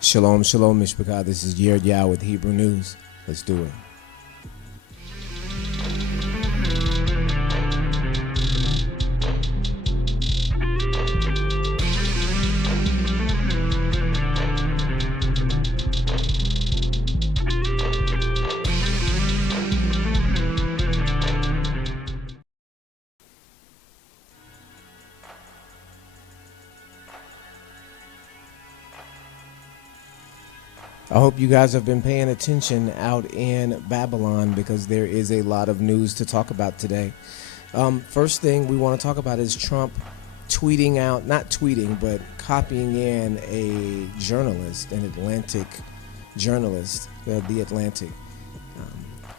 Shalom, shalom, Mishpachah. This is Yer Yah with Hebrew News. Let's do it. I hope you guys have been paying attention out in Babylon because there is a lot of news to talk about today. First thing we want to talk about is Trump tweeting out, not tweeting, but copying in a journalist, an Atlantic journalist, The Atlantic,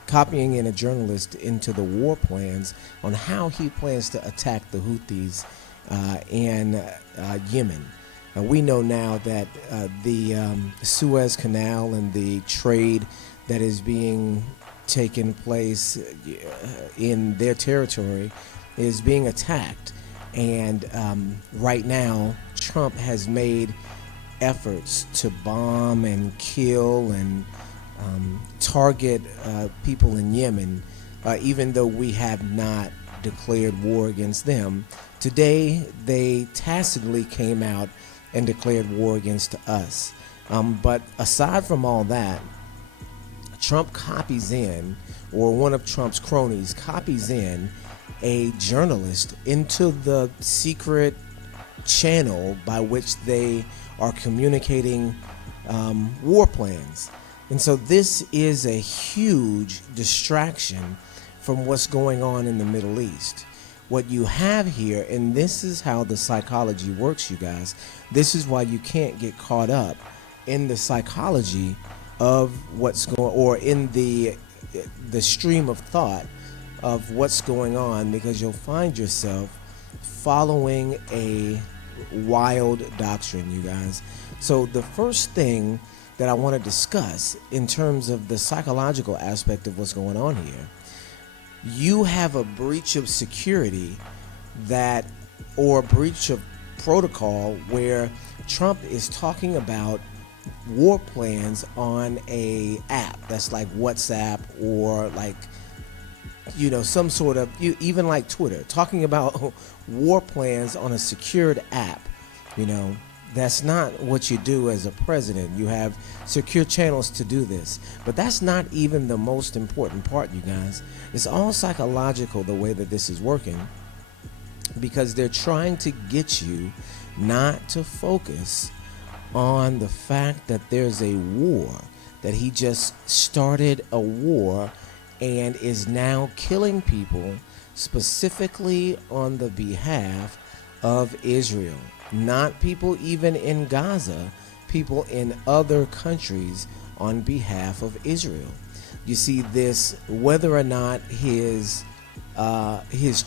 copying in a journalist into the war plans on how he plans to attack the Houthis in Yemen. We know now that the Suez Canal and the trade that is being taken place in their territory is being attacked. And right now, Trump has made efforts to bomb and kill and target people in Yemen, even though we have not declared war against them. Today, they tacitly came out and declared war against us. But aside from all that, Trump copies in, or one of Trump's cronies copies in, a journalist into the secret channel by which they are communicating war plans. And so this is a huge distraction from what's going on in the Middle East. What you have here, and this is how the psychology works, you guys. This is why you can't get caught up in the psychology of what's going, or in the stream of thought of what's going on, because you'll find yourself following a wild doctrine, you guys. So the first thing that I want to discuss in terms of the psychological aspect of what's going on here, you have a breach of security that, or a breach of protocol, where Trump is talking about war plans on a app that's like WhatsApp, or like, you know, some sort of, even like Twitter, talking about war plans on a secured app. You know, that's not what you do as a president. You have secure channels to do this. But that's not even the most important part, you guys. It's all psychological, the way that this is working, because they're trying to get you not to focus on the fact that there's a war, that he just started a war and is now killing people specifically on the behalf of Israel. Not people even in Gaza, people in other countries on behalf of Israel. You see this, whether or not his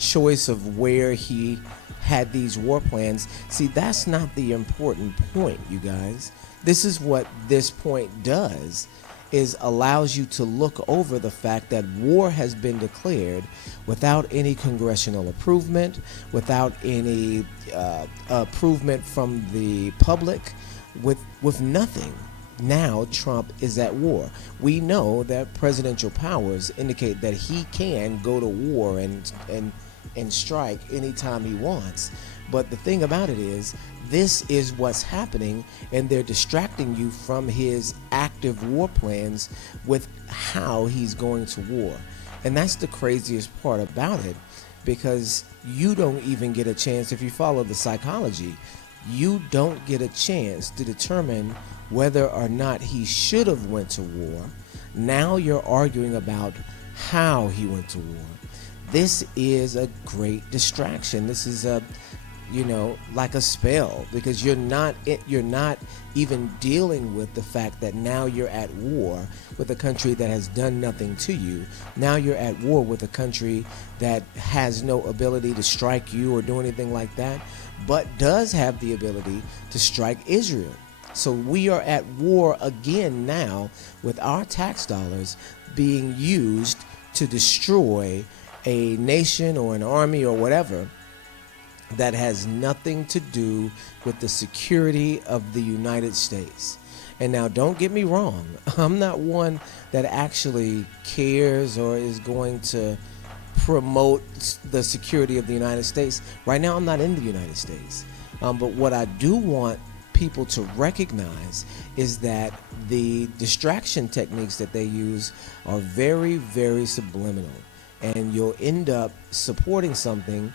choice of where he had these war plans, see, that's not the important point, you guys. This is what this point does, is allows you to look over the fact that war has been declared without any congressional approval, without any approval from the public, with nothing. Now Trump is at war. We know that presidential powers indicate that he can go to war and strike anytime he wants. But the thing about it is, this is what's happening, and they're distracting you from his active war plans with how he's going to war. And that's the craziest part about it, because you don't even get a chance, if you follow the psychology, you don't get a chance to determine whether or not he should have went to war. Now you're arguing about how he went to war. This is a great distraction. This is a, you know, like a spell, because you're not even dealing with the fact that now you're at war with a country that has done nothing to you. Now you're at war with a country that has no ability to strike you or do anything like that, but does have the ability to strike Israel. So we are at war again now, with our tax dollars being used to destroy a nation or an army or whatever that has nothing to do with the security of the United States. And now, don't get me wrong, I'm not one that actually cares or is going to promote the security of the United States. Right now, I'm not in the United States. But what I do want people to recognize is that the distraction techniques that they use are very, very subliminal. And you'll end up supporting something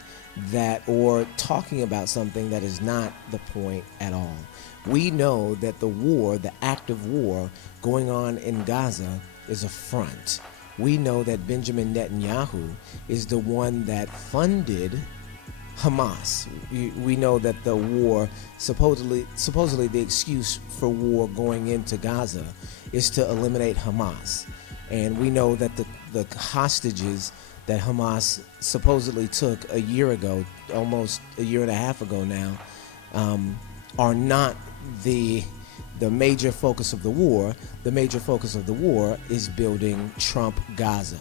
that, or talking about something that is not the point at all. We know that the war, the active war going on in Gaza, is a front. We know that Benjamin Netanyahu is the one that funded Hamas. We know that the war, supposedly the excuse for war going into Gaza is to eliminate Hamas. And we know that the hostages that Hamas supposedly took a year ago, almost a year and a half ago now, are not the major focus of the war. The major focus of the war is building Trump Gaza.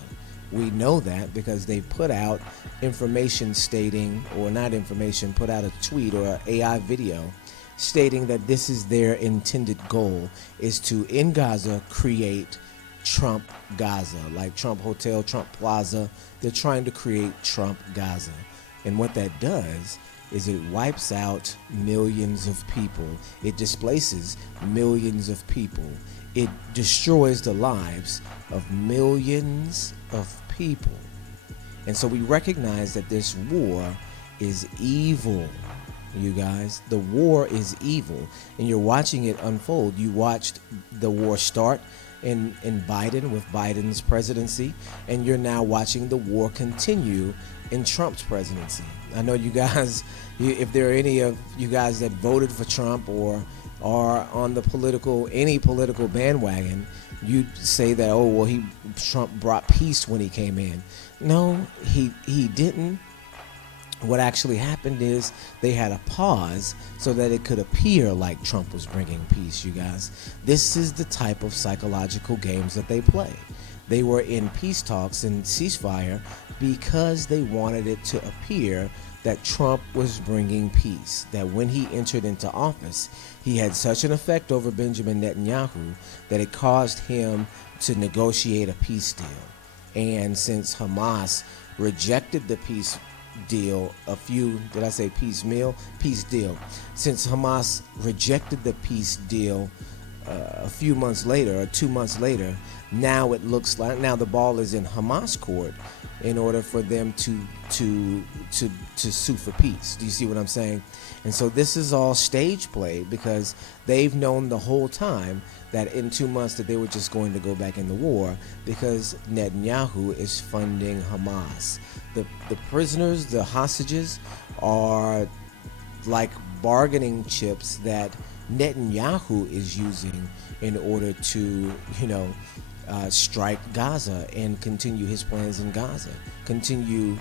We know that because they put out information stating, or not information, put out a tweet or an AI video stating that this is their intended goal, is to, in Gaza, create Trump Gaza, like Trump Hotel, Trump Plaza. They're trying to create Trump Gaza. And what that does is it wipes out millions of people. It displaces millions of people. It destroys the lives of millions of people. And so we recognize that this war is evil, you guys. The war is evil. And you're watching it unfold. You watched the war start in Biden, with Biden's presidency, and you're now watching the war continue in Trump's presidency. I know you guys, if there are any of you guys that voted for Trump or are on the any political bandwagon, you'd say that, oh, well, Trump brought peace when he came in. No, he didn't. What actually happened is they had a pause so that it could appear like Trump was bringing peace, you guys. This is the type of psychological games that they play. They were in peace talks and ceasefire because they wanted it to appear that Trump was bringing peace, that when he entered into office, he had such an effect over Benjamin Netanyahu that it caused him to negotiate a peace deal. And since Hamas rejected the peace deal, peace deal. Since Hamas rejected the peace deal a few months later, or 2 months later, now it looks like now the ball is in Hamas court in order for them to sue for peace. Do you see what I'm saying? And so this is all stage play because they've known the whole time that in 2 months that they were just going to go back in the war because Netanyahu is funding Hamas. The prisoners, the hostages, are like bargaining chips that Netanyahu is using in order to, strike Gaza and continue his plans in Gaza, continue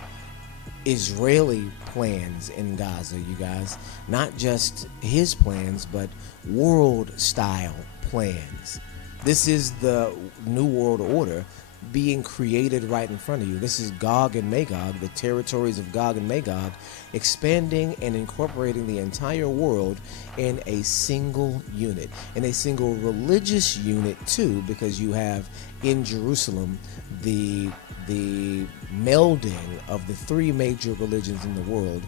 Israeli plans in Gaza, you guys. Not just his plans, but world-style plans. This is the New World Order being created right in front of you. This is Gog and Magog, the territories of Gog and Magog, expanding and incorporating the entire world in a single unit, in a single religious unit too, because you have in Jerusalem the melding of the three major religions in the world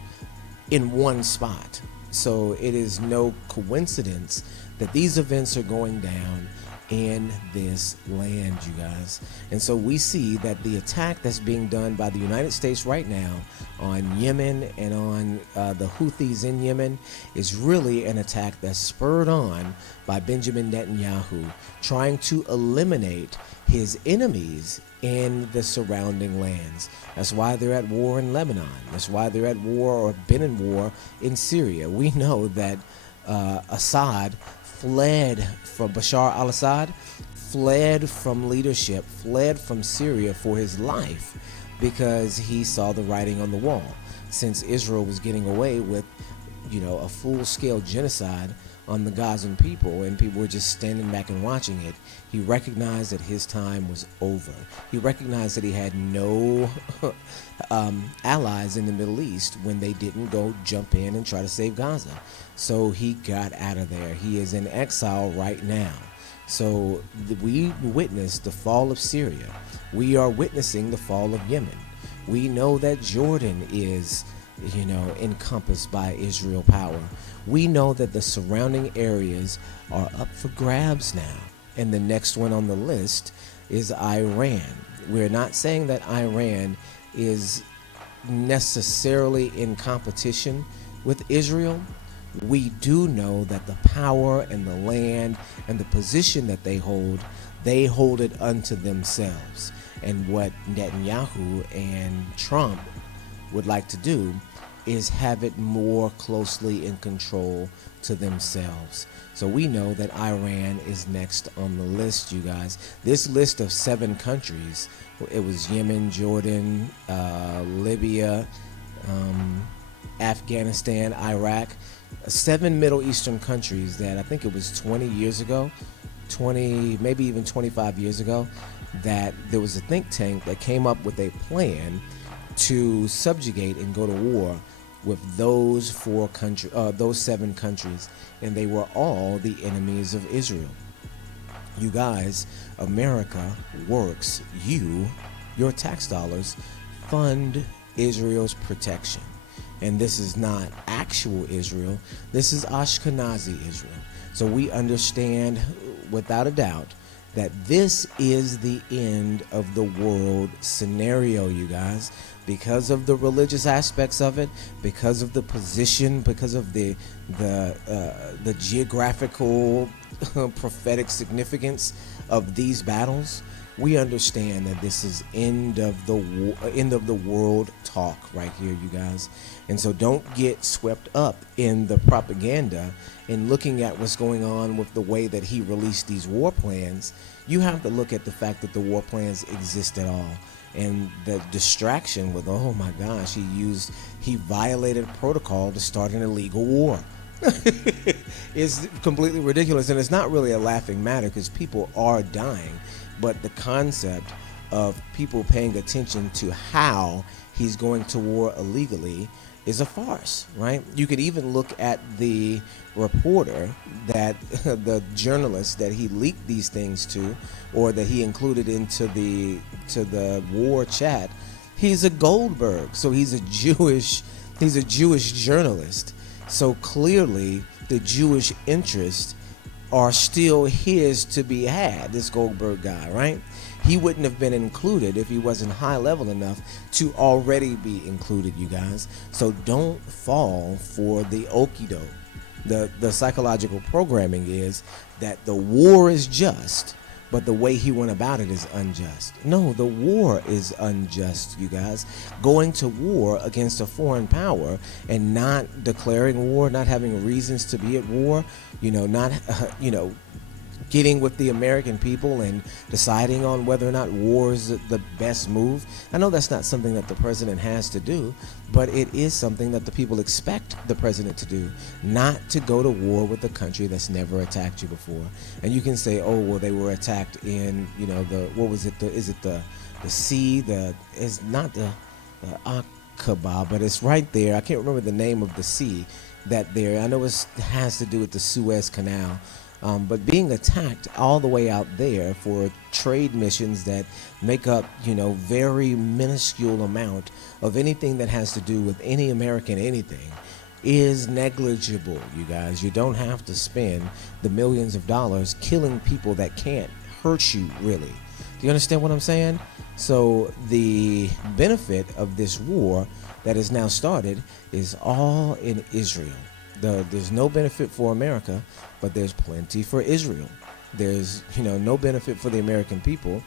in one spot. So it is no coincidence that these events are going down in this land, you guys. And so we see that the attack that's being done by the United States right now on Yemen and on the Houthis in Yemen is really an attack that's spurred on by Benjamin Netanyahu trying to eliminate his enemies in the surrounding lands. That's why they're at war in Lebanon. That's why they're at war or been in war in Syria. We know that Assad fled from Bashar al-Assad, fled from leadership, fled from Syria for his life because he saw the writing on the wall. Since Israel was getting away with, a full-scale genocide on the Gazan people and people were just standing back and watching it, he recognized that his time was over. He recognized that he had no allies in the Middle East when they didn't go jump in and try to save Gaza. So he got out of there. He is in exile right now. So we witnessed the fall of Syria. We are witnessing the fall of Yemen. We know that Jordan is, encompassed by Israel power. We know that the surrounding areas are up for grabs now. And the next one on the list is Iran. We're not saying that Iran is necessarily in competition with Israel. We do know that the power and the land and the position that they hold it unto themselves. And what Netanyahu and Trump would like to do is have it more closely in control to themselves. So we know that Iran is next on the list, you guys. This list of 7 countries, it was Yemen, Jordan, Libya, Afghanistan, Iraq, 7 Middle Eastern countries that I think it was 20 years ago, maybe even 25 years ago, that there was a think tank that came up with a plan to subjugate and go to war with those 7 countries, and they were all the enemies of Israel. You guys, America works, your tax dollars fund Israel's protection. And this is not actual Israel, this is Ashkenazi Israel. So we understand without a doubt that this is the end of the world scenario, you guys, because of the religious aspects of it, because of the position, because of the geographical prophetic significance of these battles. We understand that this is end of the world talk right here, you guys. And so don't get swept up in the propaganda and looking at what's going on with the way that he released these war plans. You have to look at the fact that the war plans exist at all. And the distraction with, oh my gosh, he violated protocol to start an illegal war. It's completely ridiculous, and it's not really a laughing matter because people are dying. But the concept of people paying attention to how he's going to war illegally is a farce, right? You could even look at the reporter that the journalist that he leaked these things to, or that he included into the war chat. He's a Goldberg, so he's a Jewish journalist. So clearly the Jewish interests are still his to be had, this Goldberg guy, right? He wouldn't have been included if he wasn't high level enough to already be included, you guys. So don't fall for the okie doke. The psychological programming is that the war is just, but the way he went about it is unjust. No, the war is unjust, you guys. Going to war against a foreign power and not declaring war, not having reasons to be at war, not, getting with the American people and deciding on whether or not war is the best move. I know that's not something that the president has to do, but it is something that the people expect the president to do, not to go to war with a country that's never attacked you before. And you can say, oh, well, they were attacked in, is it the sea, it's not the Aqaba, but it's right there. I can't remember the name of the sea that there. I know it has to do with the Suez Canal. But being attacked all the way out there for trade missions that make up, very minuscule amount of anything that has to do with any American anything is negligible, you guys. You don't have to spend the millions of dollars killing people that can't hurt you, really. Do you understand what I'm saying? So the benefit of this war that has now started is all in Israel. There's no benefit for America, but there's plenty for Israel. There's, no benefit for the American people,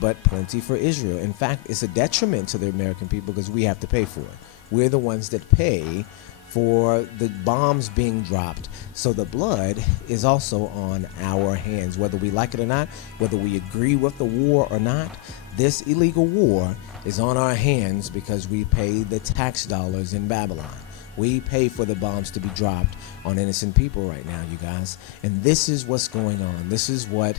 but plenty for Israel. In fact, it's a detriment to the American people because we have to pay for it. We're the ones that pay for the bombs being dropped. So the blood is also on our hands, whether we like it or not, whether we agree with the war or not. This illegal war is on our hands because we pay the tax dollars in Babylon. We pay for the bombs to be dropped on innocent people right now, you guys. And this is what's going on. This is what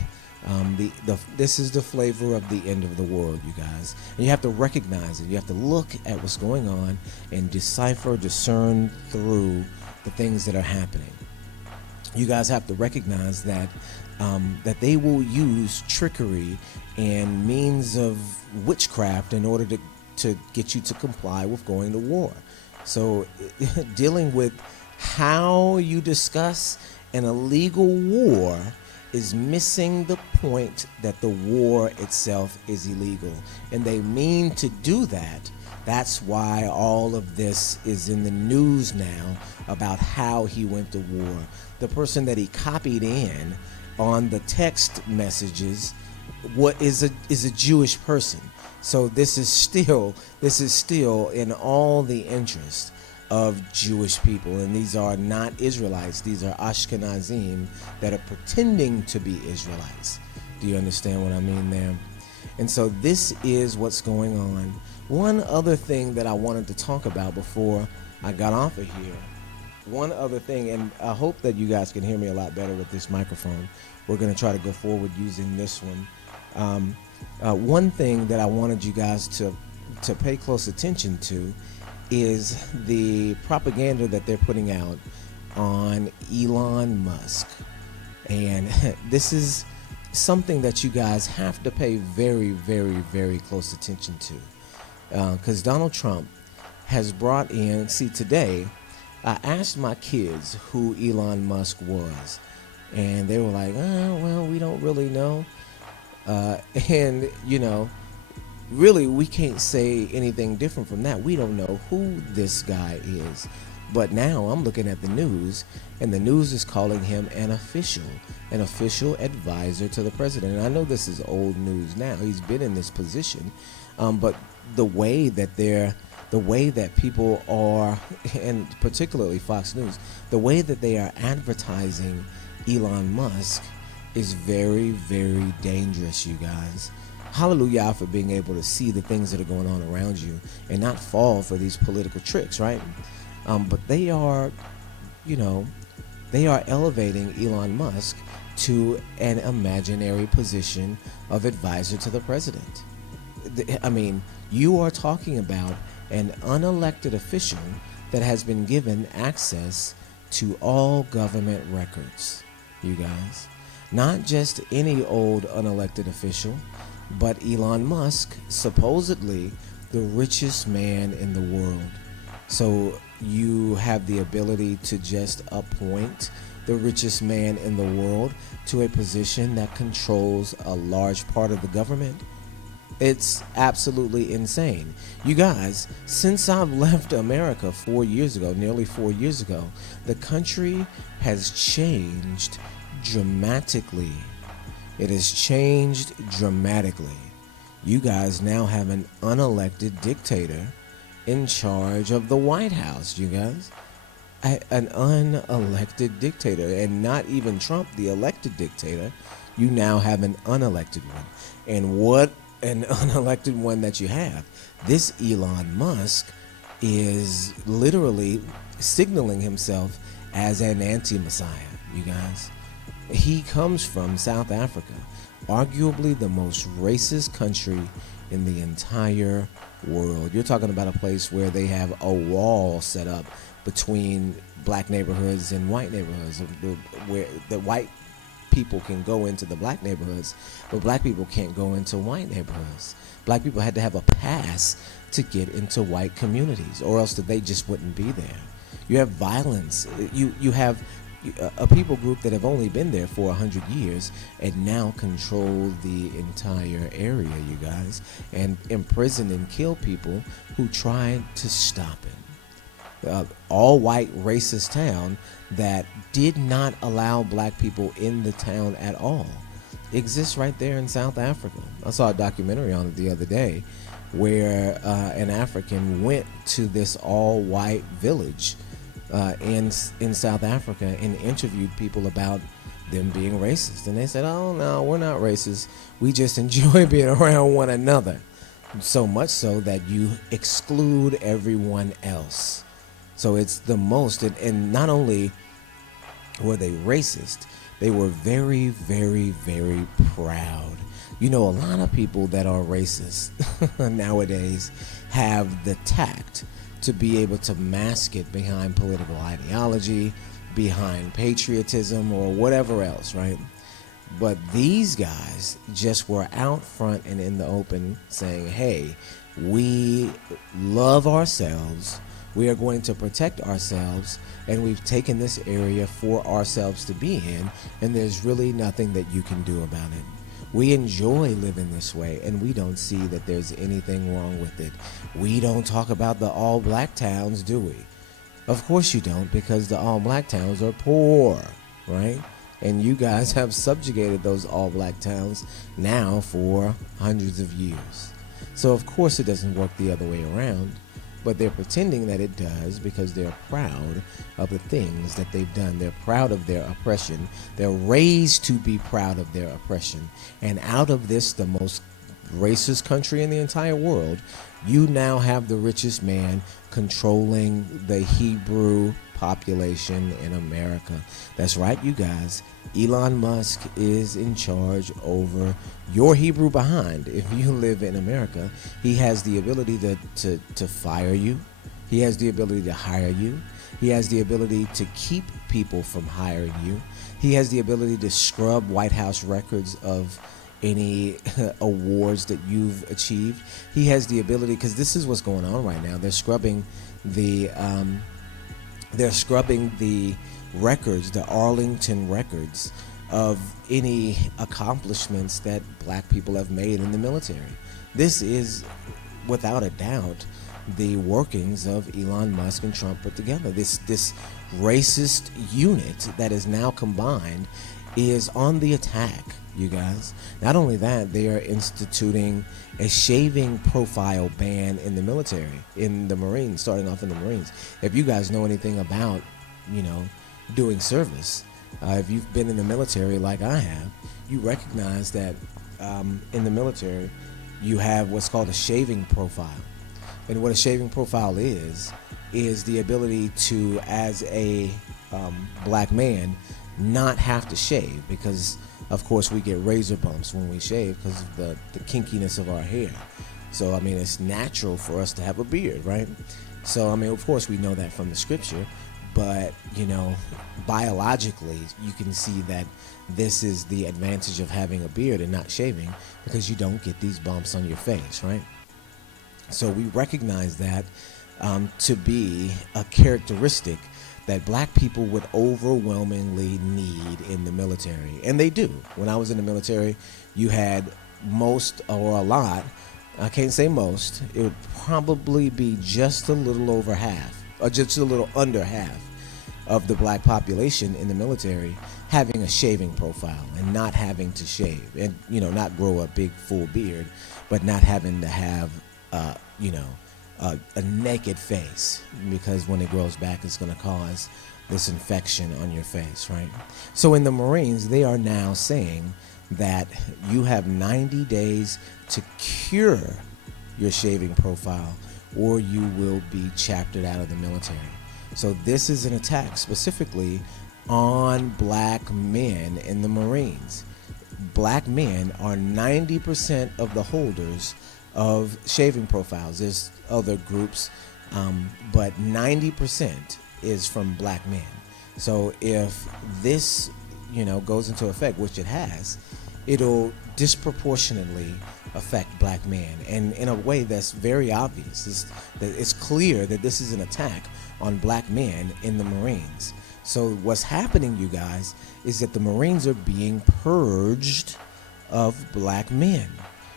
this is the flavor of the end of the world, you guys. And you have to recognize it. You have to look at what's going on and discern through the things that are happening. you guys have to recognize that that they will use trickery and means of witchcraft in order to get you to comply with going to war. So dealing with how you discuss an illegal war is missing the point that the war itself is illegal. And they mean to do that. That's why all of this is in the news now about how he went to war. The person that he copied in on the text messages what is a Jewish person. So this is still in all the interest of Jewish people, and these are not Israelites. These are Ashkenazim that are pretending to be Israelites. Do you understand what I mean there? And so this is what's going on. One other thing that I wanted to talk about before I got off of here, one other thing, and I hope that you guys can hear me a lot better with this microphone. We're going to try to go forward using this one. One thing that I wanted you guys to pay close attention to is the propaganda that they're putting out on Elon Musk. And this is something that you guys have to pay very, very, very close attention to. Because Donald Trump has brought in, see, today, I asked my kids who Elon Musk was. And they were like, well, we don't really know. And, you know, really, we can't say anything different from that. We don't know who this guy is. But now I'm looking at the news, and the news is calling him an official advisor to the president. And I know this is old news now. He's been in this position. But the way that people are, and particularly Fox News, the way that they are advertising Elon Musk is very, very dangerous, you guys. Hallelujah for being able to see the things that are going on around you and not fall for these political tricks, right? But they are, they are elevating Elon Musk to an imaginary position of advisor to the president. I mean, you are talking about an unelected official that has been given access to all government records, you guys. Not just any old unelected official, but Elon Musk, supposedly the richest man in the world. So you have the ability to just appoint the richest man in the world to a position that controls a large part of the government. It's absolutely insane. You guys, since I've left America 4 years ago, nearly 4 years ago, the country has changed dramatically. It has changed dramatically. You guys now have an unelected dictator in charge of the White House, you guys. An unelected dictator, and not even Trump, the elected dictator. You now have an unelected one. And what an unelected one that you have. This Elon Musk is literally signaling himself as an anti-Messiah, you guys. He comes from South Africa, arguably the most racist country in the entire world. You're talking about a place where they have a wall set up between black neighborhoods and white neighborhoods, where the white people can go into the black neighborhoods, but black people can't go into white neighborhoods. Black people had to have a pass to get into white communities, or else they just wouldn't be there. You have violence. You have a people group that have only been there for 100 years and now control the entire area, you guys, and imprison and kill people who tried to stop it. All-white racist town that did not allow black people in the town at all exists right there in South Africa. I saw a documentary on it the other day where an African went to this all-white village in South Africa and interviewed people about them being racist. And they said, oh, no, we're not racist. We just enjoy being around one another. So much so that you exclude everyone else. So it's the most, and not only were they racist, they were very, very, very proud. You know, a lot of people that are racist nowadays have the tact to be able to mask it behind political ideology, behind patriotism or whatever else, right? But these guys just were out front and in the open saying, hey, we love ourselves. We are going to protect ourselves, and we've taken this area for ourselves to be in, and there's really nothing that you can do about it. We enjoy living this way, and we don't see that there's anything wrong with it. We don't talk about the all-black towns, do we? Of course you don't, because the all-black towns are poor, right? And you guys have subjugated those all-black towns now for hundreds of years. So of course it doesn't work the other way around, but they're pretending that it does because they're proud of the things that they've done. They're proud of their oppression. They're raised to be proud of their oppression. And out of this, the most racist country in the entire world, you now have the richest man controlling the Hebrew population in America. That's right, you guys. Elon Musk is in charge over your Hebrew behind. If you live in America, he has the ability to fire you. He has the ability to hire you. He has the ability to keep people from hiring you. He has the ability to scrub White House records of any awards that you've achieved. He has the ability, because this is what's going on right now. They're scrubbing the records, the Arlington records of any accomplishments that black people have made in the military. This is, without a doubt, the workings of Elon Musk and Trump put together. This racist unit that is now combined is on the attack, you guys. Not only that, they are instituting a shaving profile ban in the military, in the Marines, starting off in the Marines. If you guys know anything about, doing service, if you've been in the military like I have, you recognize that in the military, you have what's called a shaving profile. And what a shaving profile is the ability to, as a black man, not have to shave, because of course we get razor bumps when we shave because of the kinkiness of our hair. So I mean, it's natural for us to have a beard, right? So I mean, of course we know that from the scripture, but biologically you can see that this is the advantage of having a beard and not shaving, because you don't get these bumps on your face, right? So we recognize that to be a characteristic that black people would overwhelmingly need in the military. And they do. When I was in the military, you had most, or a lot, I can't say most, it would probably be just a little over half, or just a little under half of the black population in the military having a shaving profile and not having to shave, and not grow a big full beard, but not having to have a naked face, because when it grows back, it's going to cause this infection on your face, right? So in the Marines, they are now saying that you have 90 days to cure your shaving profile, or you will be chaptered out of the military. So this is an attack specifically on black men in the Marines. Black men are 90% of the holders of shaving profiles. There's other groups, but 90% is from black men. So if this, goes into effect, which it has, it'll disproportionately affect black men, and in a way that's very obvious. It's clear that this is an attack on black men in the Marines. So what's happening, you guys, is that the Marines are being purged of black men.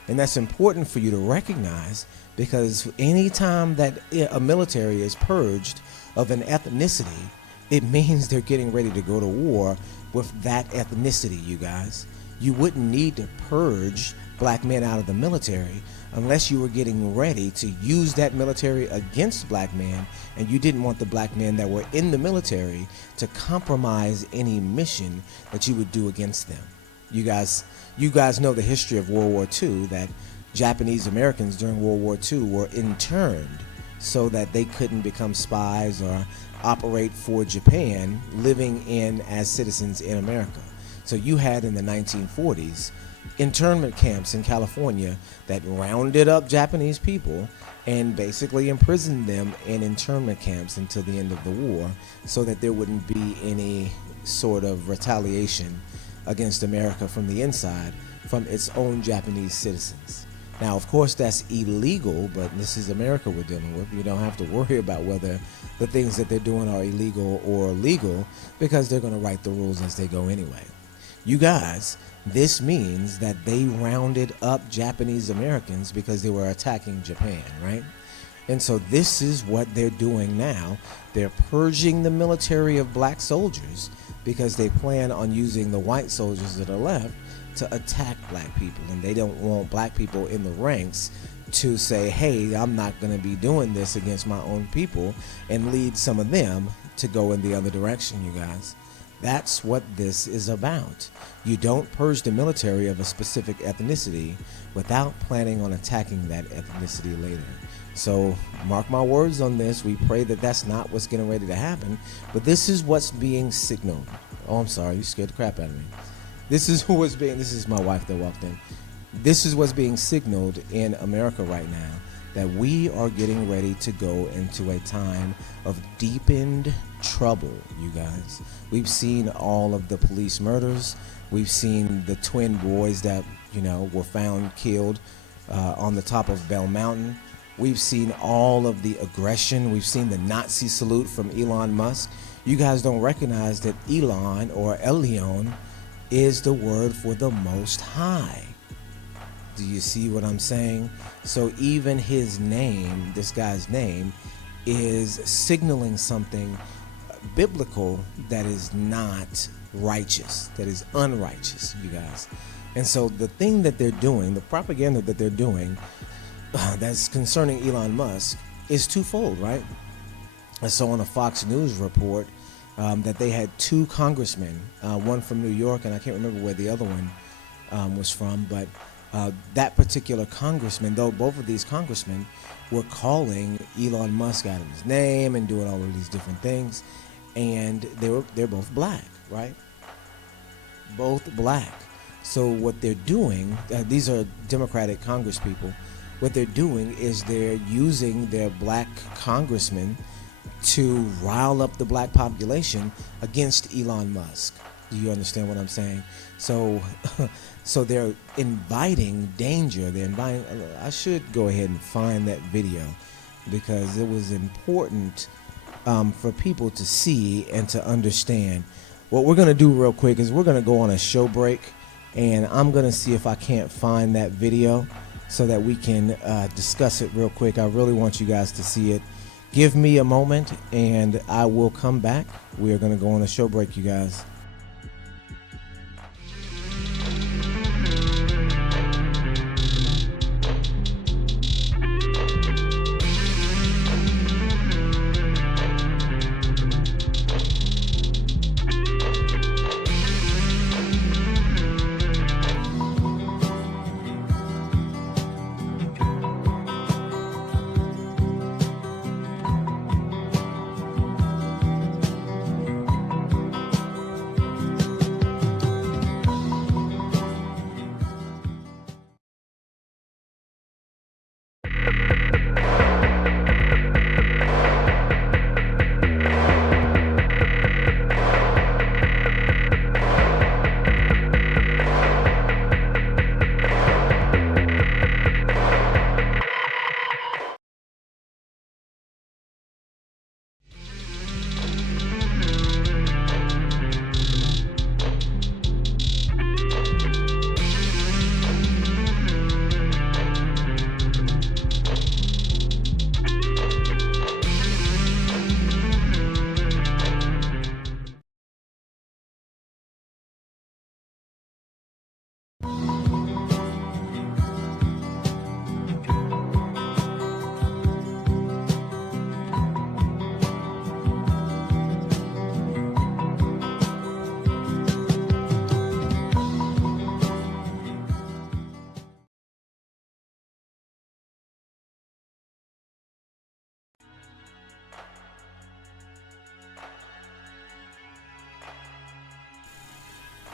And that's important for you to recognize, because anytime that a military is purged of an ethnicity, it means they're getting ready to go to war with that ethnicity, you guys. You wouldn't need to purge black men out of the military unless you were getting ready to use that military against black men, and you didn't want the black men that were in the military to compromise any mission that you would do against them. You guys know the history of World War II, that Japanese Americans during World War II were interned so that they couldn't become spies or operate for Japan living in as citizens in America. So you had in the 1940s internment camps in California that rounded up Japanese people and basically imprisoned them in internment camps until the end of the war, so that there wouldn't be any sort of retaliation against America from the inside from its own Japanese citizens. Now, of course, that's illegal, but this is America we're dealing with. You don't have to worry about whether the things that they're doing are illegal or legal, because they're going to write the rules as they go anyway. You guys, this means that they rounded up Japanese Americans because they were attacking Japan, right? And so this is what they're doing now. They're purging the military of black soldiers because they plan on using the white soldiers that are left to attack black people. And they don't want black people in the ranks to say, hey, I'm not going to be doing this against my own people, and lead some of them to go in the other direction, you guys. That's what this is about. You don't purge the military of a specific ethnicity without planning on attacking that ethnicity later. So mark my words on this. We pray that that's not what's getting ready to happen, but this is what's being signaled. Oh, I'm sorry, you scared the crap out of me. This is my wife that walked in. This is what's being signaled in America right now, that we are getting ready to go into a time of deepened trouble, you guys. We've seen all of the police murders. We've seen the twin boys that, were found killed on the top of Bell Mountain. We've seen all of the aggression. We've seen the Nazi salute from Elon Musk. You guys don't recognize that Elon, or Elyon, is the word for the Most High. Do you see what I'm saying? So even his name, this guy's name, is signaling something biblical that is not righteous, that is unrighteous, you guys. And so the thing that they're doing, the propaganda that they're doing, that's concerning Elon Musk, is twofold, right? I saw on a Fox News report that they had two congressmen, one from New York, and I can't remember where the other one was from, but that particular congressman, though both of these congressmen were calling Elon Musk out of his name and doing all of these different things, and they're both black, right? Both black. So what they're doing, these are Democratic congresspeople, what they're doing is they're using their black congressmen to rile up the black population against Elon Musk. Do you understand what I'm saying? So they're inviting danger. I should go ahead and find that video, because it was important for people to see and to understand. What we're going to do real quick is we're going to go on a show break, and I'm going to see if I can't find that video so that we can discuss it real quick. I really want you guys to see it. Give me a moment, and I will come back. We are going to go on a show break, you guys.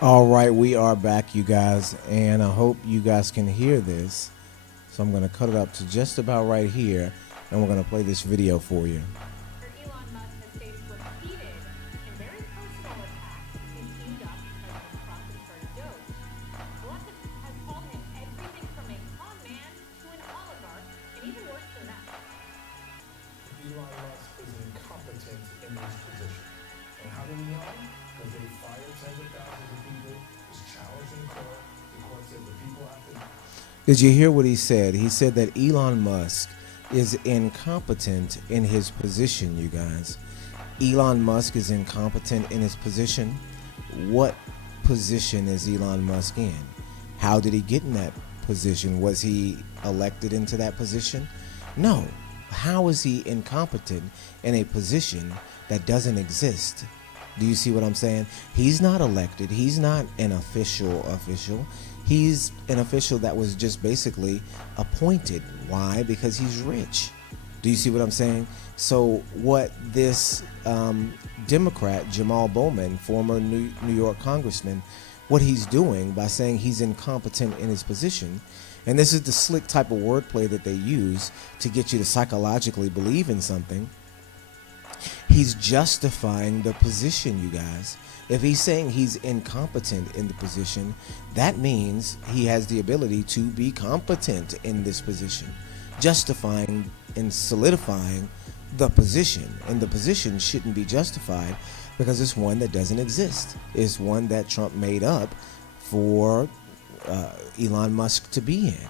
All right, we are back, you guys, and I hope you guys can hear this. So I'm going to cut it up to just about right here, and we're going to play this video for you. Elon Musk has faced repeated and very personal attacks since he teamed up with President Trump and started Doge. Musk has called him everything from a con man to an oligarch, and even worse than that. Elon Musk is incompetent in his position. And how do we know? Because they fired tens of thousands of people, was challenged in court. The court said the people have to. Did you hear what he said? He said that Elon Musk is incompetent in his position, you guys. Elon Musk is incompetent in his position. What position is Elon Musk in? How did he get in that position? Was he elected into that position? No. How is he incompetent in a position that doesn't exist? Do you see what I'm saying? He's not elected. He's not an official. He's an official that was just basically appointed. Why? Because he's rich. Do you see what I'm saying? So what this Democrat, Jamal Bowman, former New York congressman, what he's doing by saying he's incompetent in his position, and this is the slick type of wordplay that they use to get you to psychologically believe in something, he's justifying the position, you guys. If he's saying he's incompetent in the position, that means he has the ability to be competent in this position, justifying and solidifying the position. And the position shouldn't be justified because it's one that doesn't exist. It's one that Trump made up for Elon Musk to be in.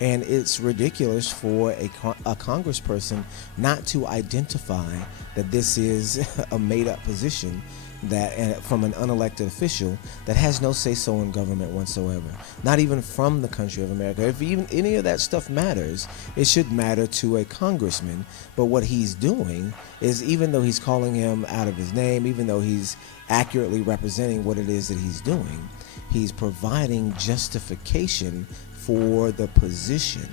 And it's ridiculous for a congressperson not to identify that this is a made-up position that from an unelected official that has no say-so in government whatsoever, not even from the country of America. If even any of that stuff matters, it should matter to a congressman. But what he's doing is, even though he's calling him out of his name, even though he's accurately representing what it is that he's doing, he's providing justification for the position.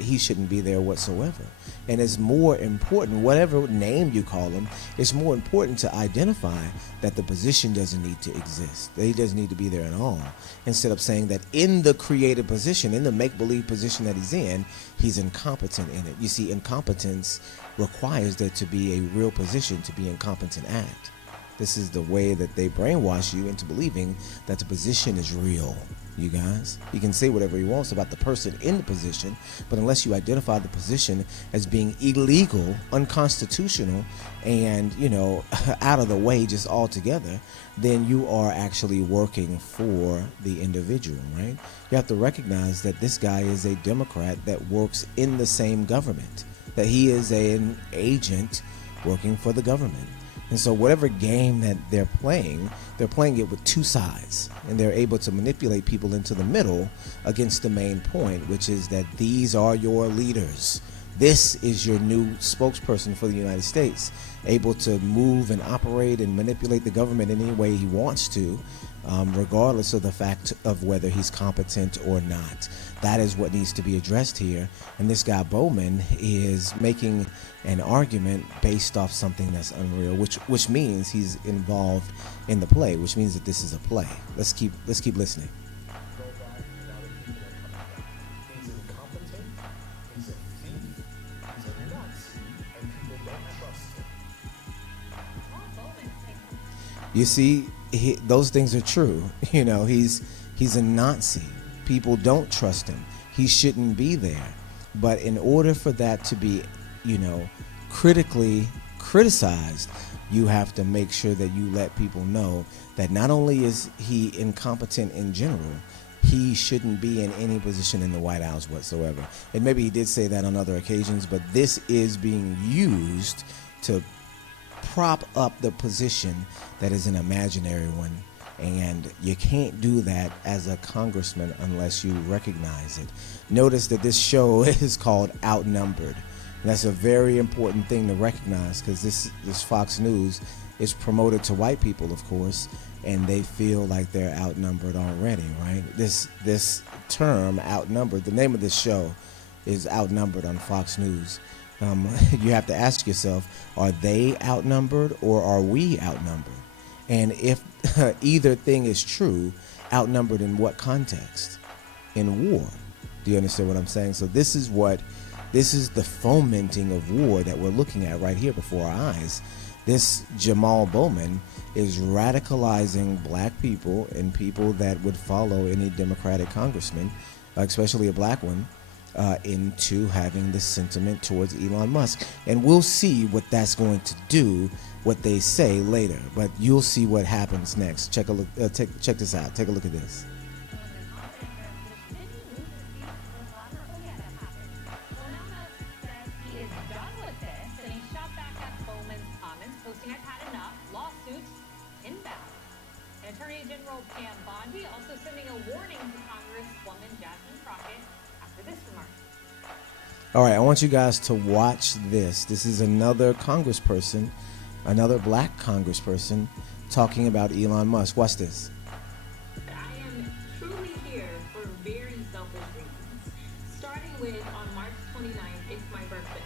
He shouldn't be there whatsoever. And it's more important, whatever name you call him, it's more important to identify that the position doesn't need to exist, that he doesn't need to be there at all, instead of saying that in the created position, in the make-believe position that he's in, he's incompetent in it. You see, incompetence requires there to be a real position to be incompetent at. This is the way that they brainwash you into believing that the position is real, you guys. You can say whatever he wants about the person in the position, but unless you identify the position as being illegal, unconstitutional, and, out of the way just altogether, then you are actually working for the individual, right? You have to recognize that this guy is a Democrat that works in the same government, that he is an agent working for the government. And so whatever game that they're playing it with two sides, and they're able to manipulate people into the middle against the main point, which is that these are your leaders. This is your new spokesperson for the United States, able to move and operate and manipulate the government in any way he wants to, regardless of the fact of whether he's competent or not. That is what needs to be addressed here. And this guy Bowman is making an argument based off something that's unreal, which means he's involved in the play, which means that this is a play. Let's keep listening. Go back, now the people are coming back. He's incompetent, he's a thief, he's a Nazi, and people don't trust him. You see, those things are true. He's a Nazi. People don't trust him. He shouldn't be there. But in order for that to be, critically criticized, you have to make sure that you let people know that not only is he incompetent in general, he shouldn't be in any position in the White House whatsoever. And maybe he did say that on other occasions, but this is being used to prop up the position that is an imaginary one. And you can't do that as a congressman unless you recognize it. Notice that this show is called Outnumbered. And that's a very important thing to recognize, because this Fox News is promoted to white people, of course, and they feel like they're outnumbered already, right? This term, outnumbered, the name of this show is Outnumbered on Fox News. You have to ask yourself, are they outnumbered or are we outnumbered? And if either thing is true, outnumbered in what context? In war. Do you understand what I'm saying? So this is the fomenting of war that we're looking at right here before our eyes. This Jamal Bowman is radicalizing black people and people that would follow any Democratic congressman, especially a black one, into having this sentiment towards Elon Musk. And we'll see what that's going to do, what they say later. But you'll see what happens next. Check a look. Check this out. Take a look at this. Attorney General Pam Bondi also sending a warning to Congresswoman Jasmine Crockett after this remark. All right, I want you guys to watch this. This is another congressperson, another black congressperson talking about Elon Musk. Watch this. I am truly here for very selfish reasons. Starting with on March 29th, it's my birthday.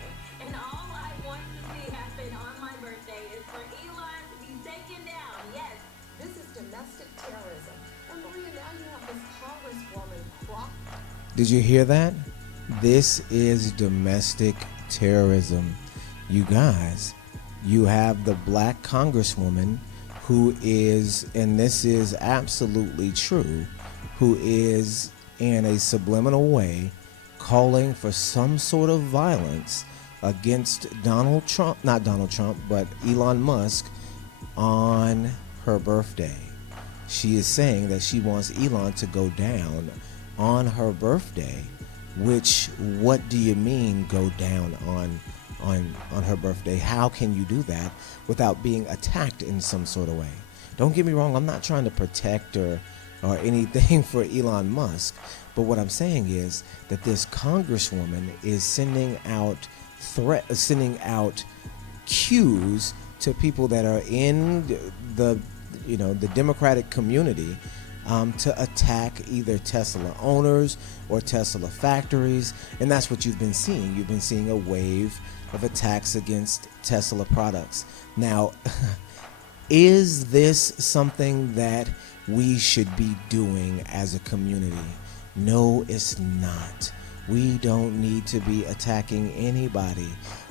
And all I want to see happen on my birthday is for Elon to be taken down. Yes. This is domestic terrorism. And Maria, now you have this Congresswoman Crockett. Did you hear that? This is domestic terrorism. You guys, you have the black congresswoman who is, and this is absolutely true, who is in a subliminal way calling for some sort of violence against Donald Trump, not Donald Trump, but Elon Musk on her birthday. She is saying that she wants Elon to go down on her birthday, which, what do you mean go down on her birthday? How can you do that without being attacked in some sort of way? Don't get me wrong, I'm not trying to protect or anything for Elon Musk, but what I'm saying is that this congresswoman is sending out cues to people that are in the Democratic community to attack either Tesla owners or Tesla factories, and that's what you've been seeing. You've been seeing a wave of attacks against Tesla products. Now, is this something that we should be doing as a community? No, it's not. We don't need to be attacking anybody.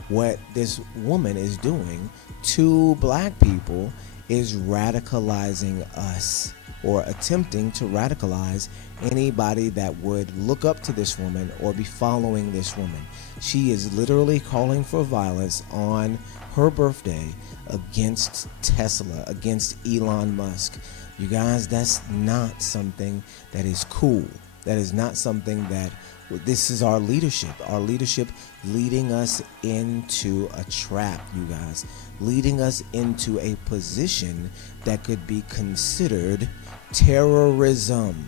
What this woman is doing to black people is radicalizing us, or attempting to radicalize anybody that would look up to this woman or be following this woman. She is literally calling for violence on her birthday against Tesla, against Elon Musk. You guys, that's not something that is cool. That is not something that, this is our leadership. Our leadership leading us into a trap, you guys. Leading us into a position that could be considered terrorism.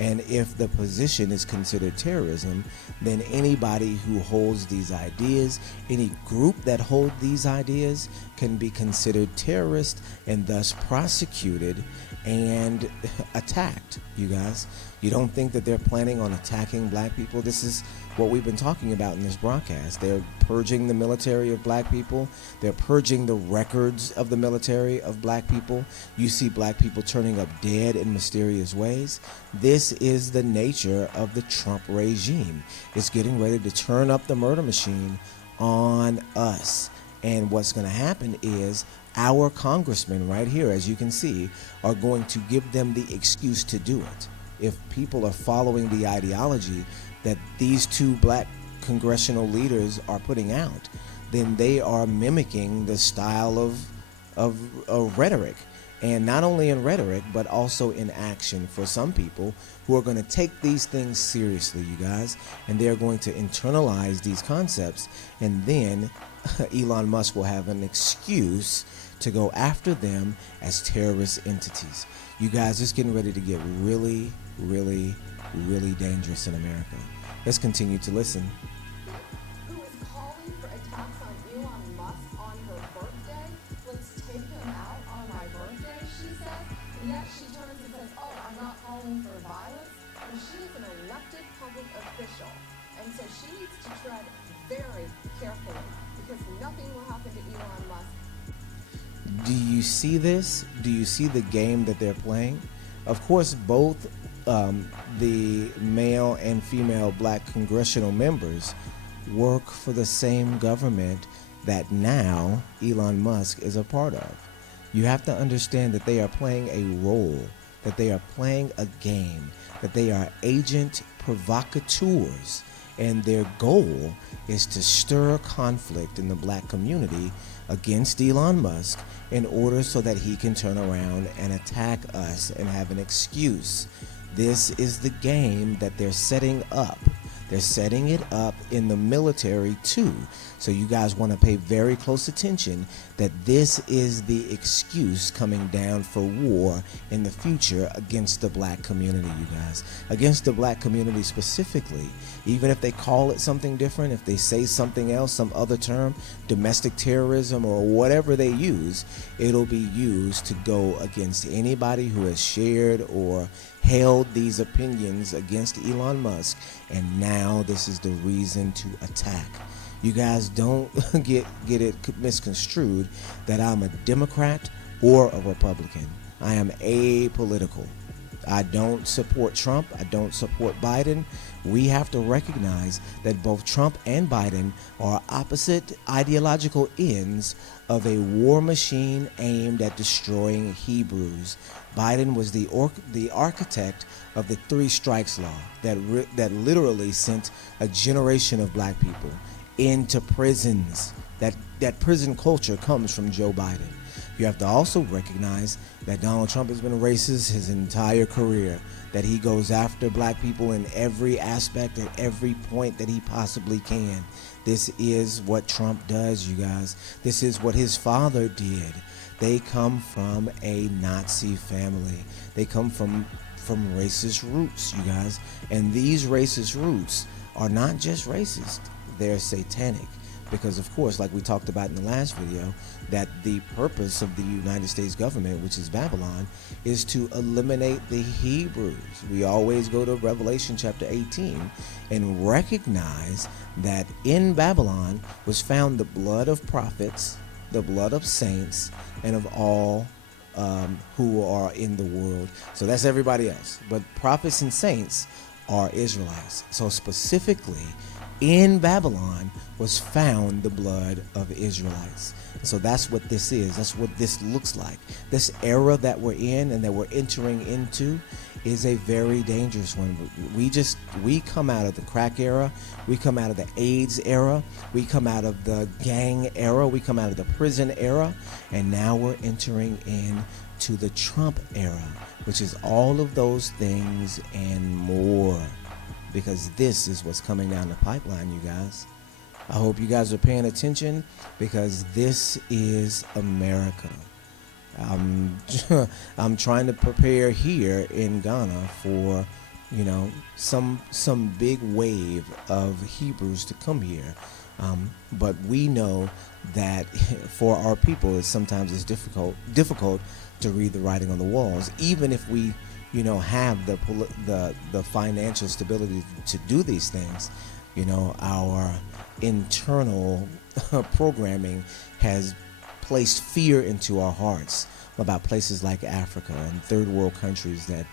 And if the position is considered terrorism, then anybody who holds these ideas, any group that holds these ideas, can be considered terrorist and thus prosecuted and attacked, you guys. You don't think that they're planning on attacking black people? This is what we've been talking about in this broadcast. They're purging the military of black people. They're purging the records of the military of black people. You see black people turning up dead in mysterious ways. This is the nature of the Trump regime. It's getting ready to turn up the murder machine on us. And what's going to happen is our congressmen right here, as you can see, are going to give them the excuse to do it. If people are following the ideology that these two black congressional leaders are putting out, then they are mimicking the style of rhetoric. And not only in rhetoric, but also in action for some people who are going to take these things seriously, you guys. And they're going to internalize these concepts. And then Elon Musk will have an excuse to go after them as terrorist entities. You guys, it's getting ready to get really, really, really dangerous in America. Let's continue to listen. Who is calling for attacks on Elon Musk on her birthday? Let's take him out on my birthday, she says. And yet she turns and says, oh, I'm not calling for violence. And she is an elected public official. And so she needs to tread very carefully, because nothing will happen to Elon Musk. Do you see this? Do you see the game that they're playing? Of course, both the male and female black congressional members work for the same government that now Elon Musk is a part of. You have to understand that they are playing a role, that they are playing a game, that they are agent provocateurs, and their goal is to stir conflict in the black community against Elon Musk in order so that he can turn around and attack us and have an excuse. This is the game that they're setting up. They're setting it up in the military too. So you guys want to pay very close attention that this is the excuse coming down for war in the future against the black community, you guys. Against the black community specifically. Even if they call it something different, if they say something else, some other term, domestic terrorism or whatever they use, it'll be used to go against anybody who has shared or held these opinions against Elon Musk, and now this is the reason to attack. You guys don't get it misconstrued that I'm a Democrat or a Republican. I am apolitical. I don't support Trump. I don't support Biden. We have to recognize that both Trump and Biden are opposite ideological ends of a war machine aimed at destroying Hebrews. Biden was the architect of the three strikes law that literally sent a generation of black people into prisons. That prison culture comes from Joe Biden. You have to also recognize that Donald Trump has been racist his entire career, that he goes after black people in every aspect, at every point that he possibly can. This is what Trump does, you guys. This is what his father did. They come from a Nazi family. They come from racist roots, you guys. And these racist roots are not just racist, they're satanic. Because, of course, like we talked about in the last video, that the purpose of the United States government, which is Babylon, is to eliminate the Hebrews. We always go to Revelation chapter 18 and recognize that in Babylon was found the blood of prophets, the blood of saints, and of all who are in the world. So that's everybody else. But prophets and saints are Israelites. So specifically, in Babylon was found the blood of Israelites. So that's what this is. That's what this looks like. This era that we're in and that we're entering into is a very dangerous one. We come out of the crack era. We come out of the AIDS era. We come out of the gang era. We come out of the prison era. And now we're entering into the Trump era, which is all of those things and more. Because this is what's coming down the pipeline, you guys. I hope you guys are paying attention, because this is America. I'm trying to prepare here in Ghana for, some big wave of Hebrews to come here. But we know that for our people, sometimes it's difficult to read the writing on the walls, even if we have the financial stability to do these things. Our internal programming has placed fear into our hearts about places like Africa and third world countries that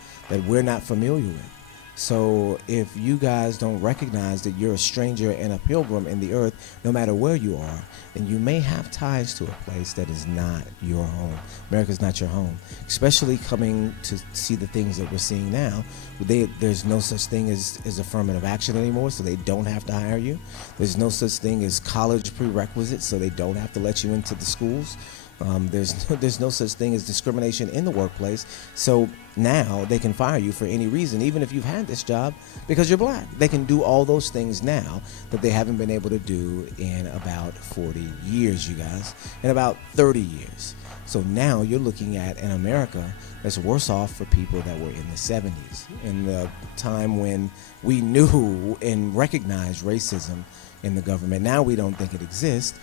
we're not familiar with. So if you guys don't recognize that you're a stranger and a pilgrim in the earth, no matter where you are, then you may have ties to a place that is not your home. America's not your home. Especially coming to see the things that we're seeing now. There's no such thing as affirmative action anymore, so they don't have to hire you. There's no such thing as college prerequisites, so they don't have to let you into the schools. There's no such thing as discrimination in the workplace. So now they can fire you for any reason, even if you've had this job, because you're black. They can do all those things now that they haven't been able to do in about 40 years, you guys, in about 30 years. So now you're looking at an America that's worse off for people that were in the 70s, in the time when we knew and recognized racism in the government. Now we don't think it exists,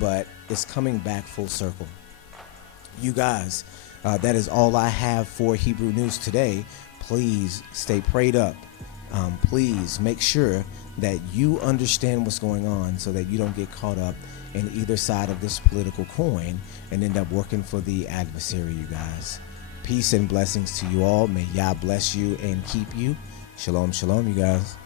but it's coming back full circle. You guys, that is all I have for Hebrew News today. Please stay prayed up. Please make sure that you understand what's going on so that you don't get caught up in either side of this political coin and end up working for the adversary, you guys. Peace and blessings to you all. May Yah bless you and keep you. Shalom, shalom, you guys.